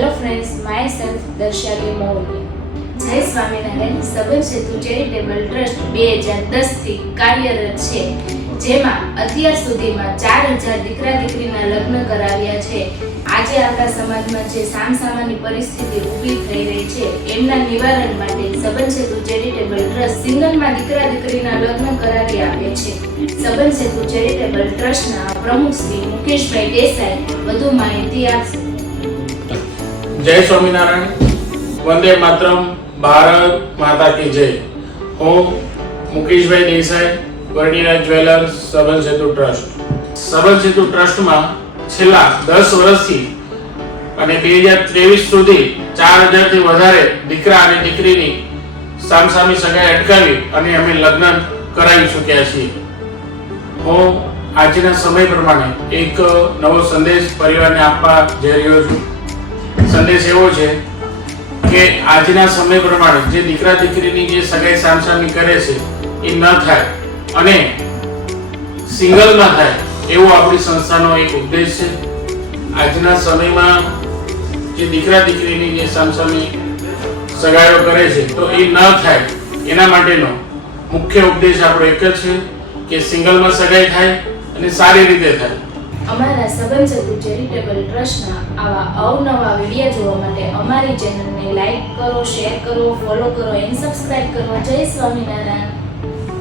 Hello friends myself Darshali Maurya જય Swaminarayan. Saban Setu charitable trust બે હજાર દસથી કાર્યરત છે. જેમાં અત્યાર સુધીમાં ચાર હજાર દીકરા દીકરીના લગ્ન કરાવ્યા છે. આજે આપણા સમાજમાં જે સામસામાની પરિસ્થિતિ ઊભી થઈ રહી છે, એમના નિવારણ માટે સબન સેતુ ચેરિટેબલ ટ્રસ્ટ સિંગલમાં દીકરા દીકરીના લગ્ન કરાવી આપે છે. સબન સેતુ ચેરિટેબલ ટ્રસ્ટના પ્રમુખ શ્રી મુકેશભાઈ દેસાઈ વધુ માહિતી આપશે. જય સ્વામિનારાયણ. વંદે માતરમ, ભારત માતા કી જય. હું મુકેશભાઈ દેસાઈ વર્ણિરાજ જ્વેલર્સ સબન સેતુ ટ્રસ્ટ. સબન સેતુ ટ્રસ્ટમાં છેલ્લા દસ વર્ષથી અને બે હજાર ત્રેવીસ સુધી ચાર હજારથી વધારે દીકરા અને દીકરીની સામસામી સગાઈ અટકાવી અને અમે લગ્ન કરાવી ચૂક્યા છીએ. હું આજના સમય પ્રમાણે એક નવો સંદેશ પરિવારને આપવા જઈ રહ્યો છું. સંદેશ એવો છે કે આજના સમય પ્રમાણે જે દીકરા દીકરીની જે સગાઈ સામસામી કરે છે, એ ન થાય અને સિંગલ ન થાય એવો આપણી સંસ્થાનો એક ઉદ્દેશ છે. આજના સમયમાં જે દીકરા દીકરીની જે સામસામી સગાઈઓ કરે છે, તો એ ન થાય એના માટેનો મુખ્ય ઉપદેશ આપણો એક જ છે કે સિંગલમાં સગાઈ થાય અને સારી રીતે થાય. અમારા સેતુ ચેરિટેબલ ટ્રસ્ટના આવા અવનવા વિડીયા જોવા માટે અમારી ચેનલને લાઈક કરો શેર કરો ફોલો કરો એન્ડ સબસ્ક્રાઇબ કરો જય સ્વામિનારાયણ.